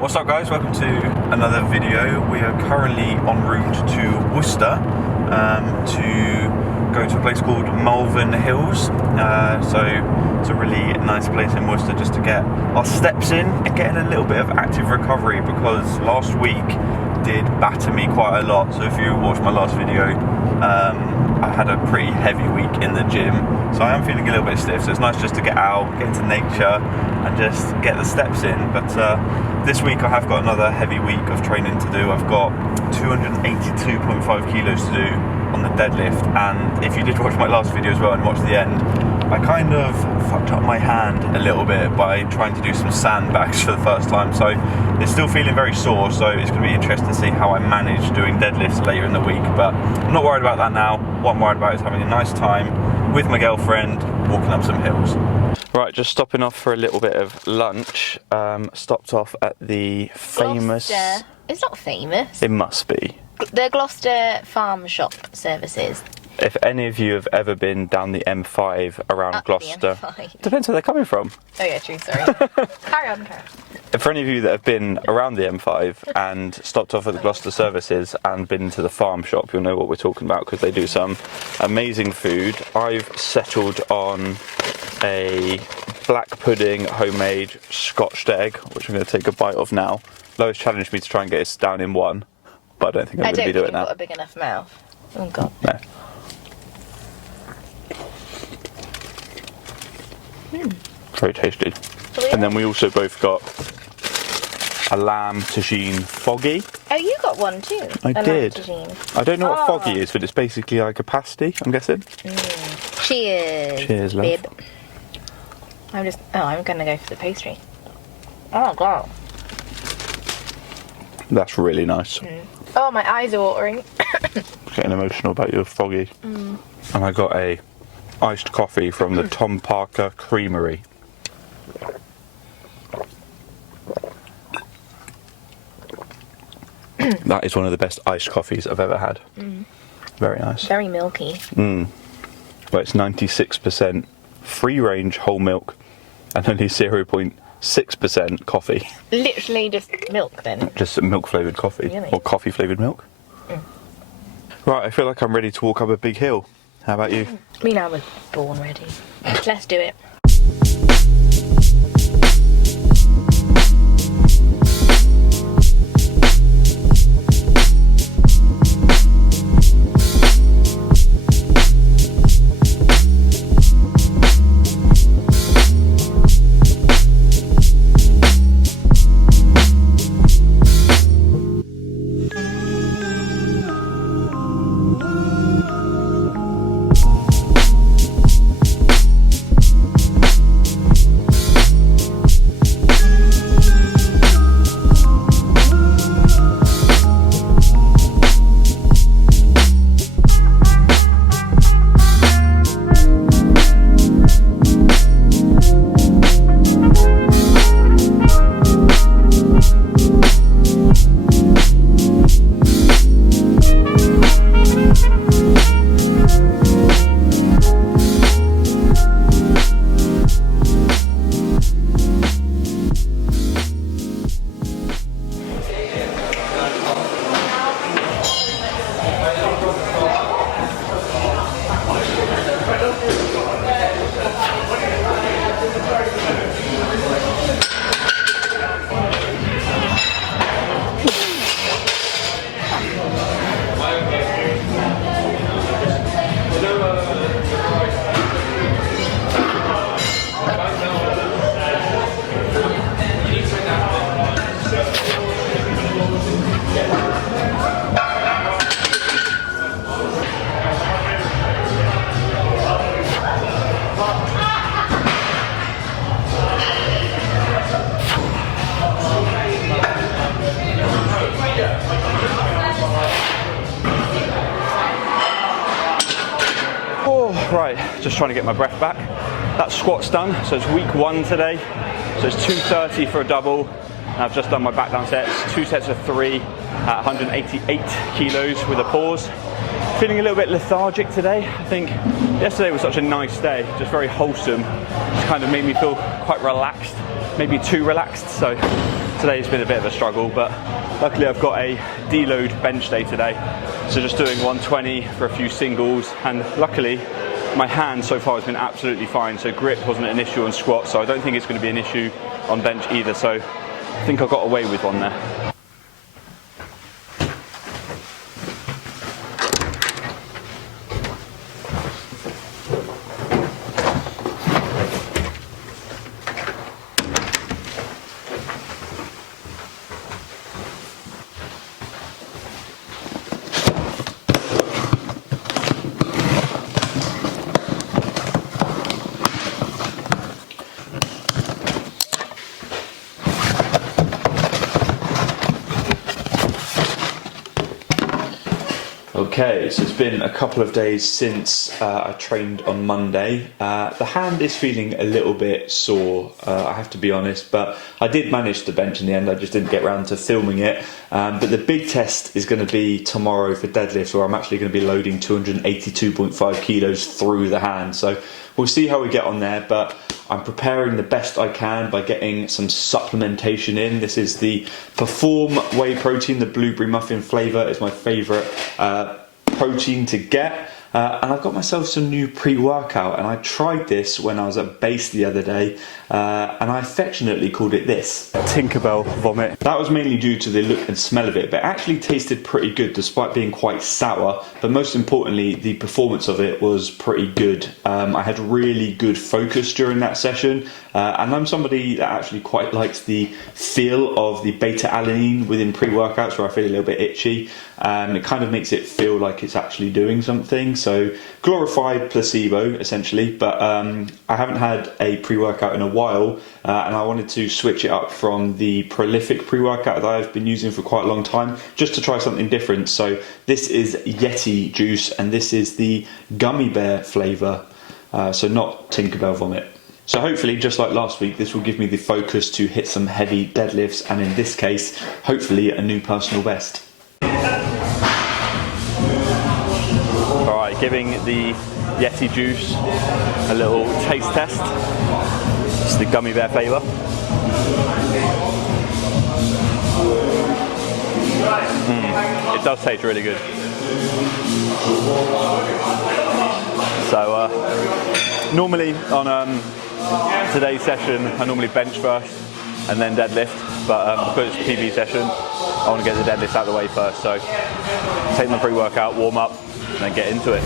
What's up guys, welcome to another video. We are currently en route to Worcester to go to a place called Malvern Hills. So it's a really nice place in Worcester just to get our steps in and getting a little bit of active recovery, because last week did batter me quite a lot. So if you watched my last video, I had a pretty heavy week in the gym, so I am feeling a little bit stiff, so it's nice just to get out, get into nature and just get the steps in. But this week I have got another heavy week of training to do. I've got 282.5 kilos to do on the deadlift, and if you did watch my last video as well and watch the end, I kind of fucked up my hand a little bit by trying to do some sandbags for the first time, so it's still feeling very sore. So it's going to be interesting to see how I manage doing deadlifts later in the week, but I'm not worried about that now. What I'm worried about is having a nice time with my girlfriend walking up some hills. Right, just stopping off for a little bit of lunch. Stopped off at the famous... Gloucester. It's not famous. It must be. The Gloucester Farm Shop Services. If any of you have ever been down the M5 around Up Gloucester, the M5. Depends where they're coming from. Oh yeah, true, sorry. Carry on. For any of you that have been around the M5 and stopped off at the Gloucester Services and been to the farm shop, you'll know what we're talking about, because they do some amazing food. I've settled on a black pudding homemade scotched egg, which I'm going to take a bite of now. Lois challenged me to try and get this down in one, but I don't think I'm going to be doing that. I don't think you've got a big enough mouth. Oh god. No. Very tasty. And then we also both got a lamb tagine foggy. Oh, you got one too? I did. I don't know what foggy is, but it's basically like a pasty, I'm guessing. Cheers. Cheers, love. Bib. I'm gonna go for the pastry. Oh god. That's really nice. Oh, my eyes are watering. Getting emotional about your foggy. And I got a iced coffee from the Tom Parker Creamery. That is one of the best iced coffees I've ever had. Very nice. Very milky. Well, it's 96% free range whole milk and only 0.6% coffee. Literally just milk then. Just milk flavoured coffee. Really? Or coffee flavoured milk. Right, I feel like I'm ready to walk up a big hill. How about you? I mean, I was born ready. Let's do it. Right, just trying to get my breath back. That squat's done, so it's week 1 today. So it's 230 for a double. And I've just done my back down sets, 2 sets of 3 at 188 kilos with a pause. Feeling a little bit lethargic today. I think yesterday was such a nice day, just very wholesome. Just kind of made me feel quite relaxed. maybe too relaxed, so today's been a bit of a struggle, but luckily I've got a deload bench day today, so just doing 120 for a few singles, and luckily my hand so far has been absolutely fine, so grip wasn't an issue on squat, so I don't think it's going to be an issue on bench either, so I think I got away with one there. Okay, so it's been a couple of days since I trained on Monday. The hand is feeling a little bit sore, I have to be honest, but I did manage the bench in the end, I just didn't get around to filming it. But the big test is going to be tomorrow for deadlifts, where I'm actually going to be loading 282.5 kilos through the hand. So we'll see how we get on there, but I'm preparing the best I can by getting some supplementation in. This is the Perform Whey Protein, the blueberry muffin flavour is my favourite protein to get. And I've got myself some new pre-workout, and I tried this when I was at base the other day, and I affectionately called it this: Tinkerbell vomit. That was mainly due to the look and smell of it, but it actually tasted pretty good despite being quite sour, but most importantly the performance of it was pretty good. I had really good focus during that session, and I'm somebody that actually quite likes the feel of the beta-alanine within pre-workouts, where I feel a little bit itchy. It kind of makes it feel like it's actually doing something. So glorified placebo essentially, but I haven't had a pre-workout in a while, and I wanted to switch it up from the prolific pre-workout that I've been using for quite a long time, just to try something different. So this is Yeti juice, and this is the gummy bear flavour, so not Tinkerbell vomit. So hopefully, just like last week, this will give me the focus to hit some heavy deadlifts, and in this case, hopefully a new personal best. Giving the Yeti juice a little taste test. It's the gummy bear flavour. It does taste really good. So normally on today's session I normally bench first and then deadlift, but because it's a PB session I want to get the deadlift out of the way first, so take my pre-workout, warm up, and then get into it.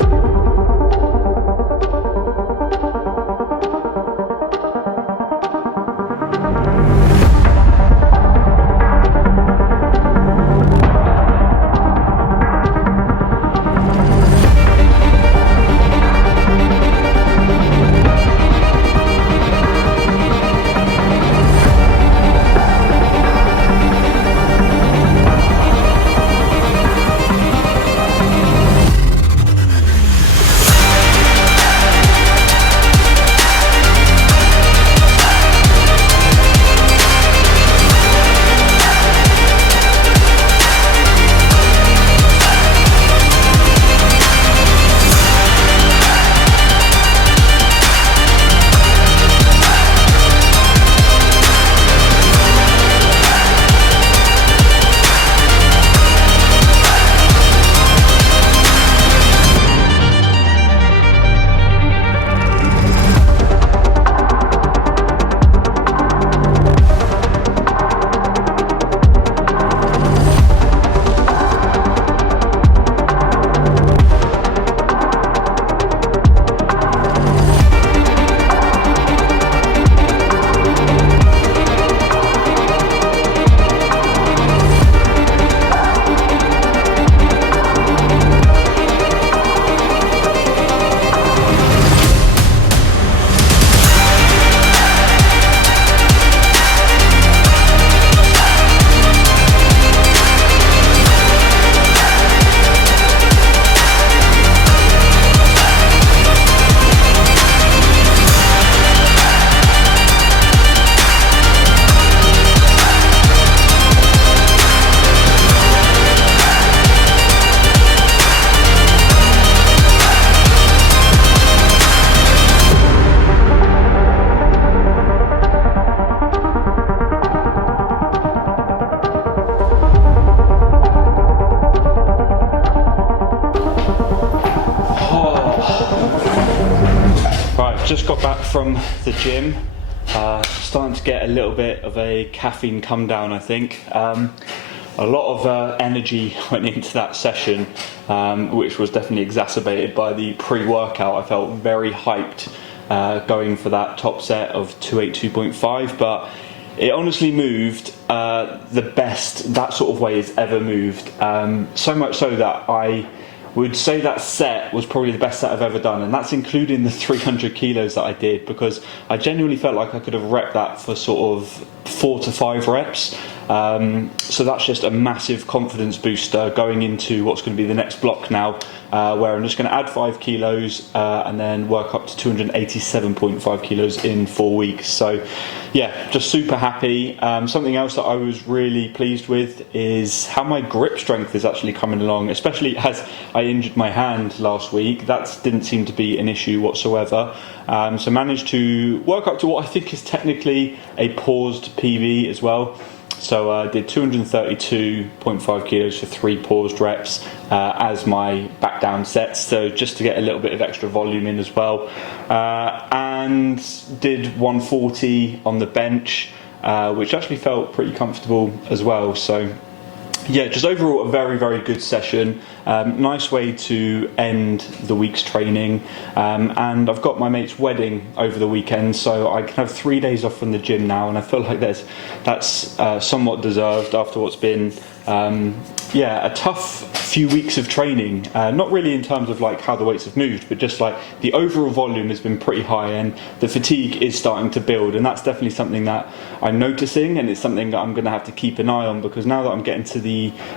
just got back from the gym. Starting to get a little bit of a caffeine come down, I think. A lot of energy went into that session, which was definitely exacerbated by the pre-workout. I felt very hyped going for that top set of 282.5, but it honestly moved the best that sort of way it's ever moved. So much so that I would say that set was probably the best set I've ever done, and that's including the 300 kilos that I did, because I genuinely felt like I could have repped that for sort of 4 to 5 reps. So that's just a massive confidence booster going into what's going to be the next block now, where I'm just going to add 5 kilos and then work up to 287.5 kilos in 4 weeks. So yeah, just super happy. Something else that I was really pleased with is how my grip strength is actually coming along, especially as I injured my hand last week. That didn't seem to be an issue whatsoever. So managed to work up to what I think is technically a paused PB as well. So I did 232.5 kilos for 3 paused reps as my back down sets, so just to get a little bit of extra volume in as well. And did 140 on the bench, which actually felt pretty comfortable as well. So yeah, just overall a very, very good session. Nice way to end the week's training. And I've got my mate's wedding over the weekend, so I can have 3 days off from the gym now, and I feel like that's somewhat deserved after what's been a tough few weeks of training. Not really in terms of like how the weights have moved, but just like the overall volume has been pretty high, and the fatigue is starting to build, and that's definitely something that I'm noticing, and it's something that I'm going to have to keep an eye on, because now that I'm getting to the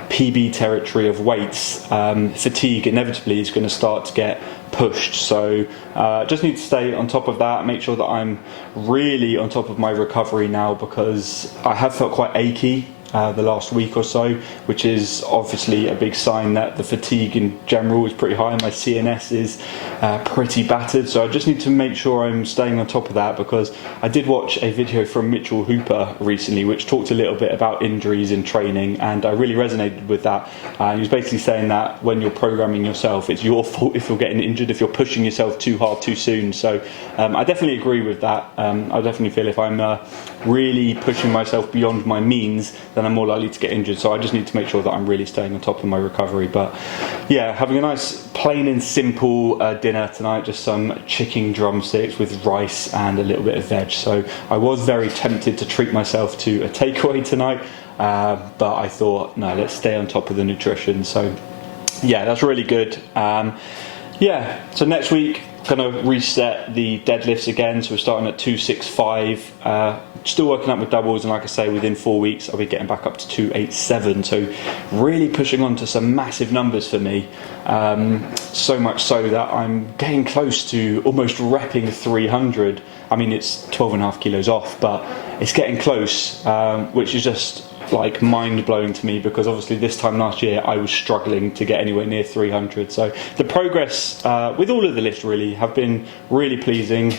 PB territory of weights, fatigue inevitably is going to start to get pushed. So just need to stay on top of that, make sure that I'm really on top of my recovery now, because I have felt quite achy the last week or so, which is obviously a big sign that the fatigue in general is pretty high. My CNS is pretty battered, so I just need to make sure I'm staying on top of that, because I did watch a video from Mitchell Hooper recently which talked a little bit about injuries in training, and I really resonated with that. He was basically saying that when you're programming yourself, it's your fault if you're getting injured, if you're pushing yourself too hard too soon. So I definitely agree with that. I definitely feel if I'm really pushing myself beyond my means, then I'm more likely to get injured. So I just need to make sure that I'm really staying on top of my recovery. But yeah, having a nice plain and simple dinner tonight, just some chicken drumsticks with rice and a little bit of veg. So I was very tempted to treat myself to a takeaway tonight, but I thought, no, let's stay on top of the nutrition. So yeah, that's really good. Yeah, so next week going to reset the deadlifts again, so we're starting at 265, still working up with doubles, and like I say, within 4 weeks I'll be getting back up to 287, so really pushing on to some massive numbers for me, so much so that I'm getting close to almost repping 300. I mean, it's 12.5 kilos off, but it's getting close, which is just like mind-blowing to me, because obviously this time last year I was struggling to get anywhere near 300. So the progress with all of the lifts really have been really pleasing.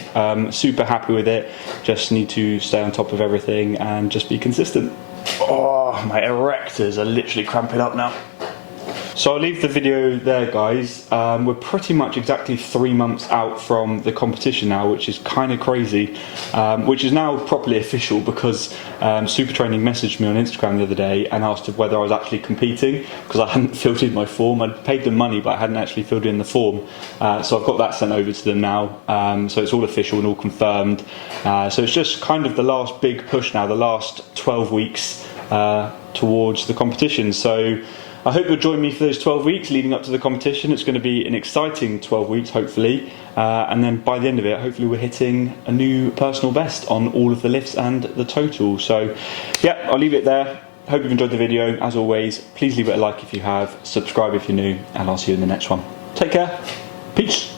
Super happy with it. Just need to stay on top of everything and just be consistent. Oh, my erectors are literally cramping up now. So I'll leave the video there, guys. We're pretty much exactly 3 months out from the competition now, which is kind of crazy, which is now properly official, because Super Training messaged me on Instagram the other day and asked whether I was actually competing, because I hadn't filled in my form. I'd paid them money, but I hadn't actually filled in the form. So I've got that sent over to them now. So it's all official and all confirmed. So it's just kind of the last big push now, the last 12 weeks towards the competition. So I hope you'll join me for those 12 weeks leading up to the competition. It's going to be an exciting 12 weeks, hopefully. And then by the end of it, hopefully we're hitting a new personal best on all of the lifts and the total. So, yeah, I'll leave it there. Hope you've enjoyed the video. As always, please leave it a like if you have, subscribe if you're new, and I'll see you in the next one. Take care. Peace.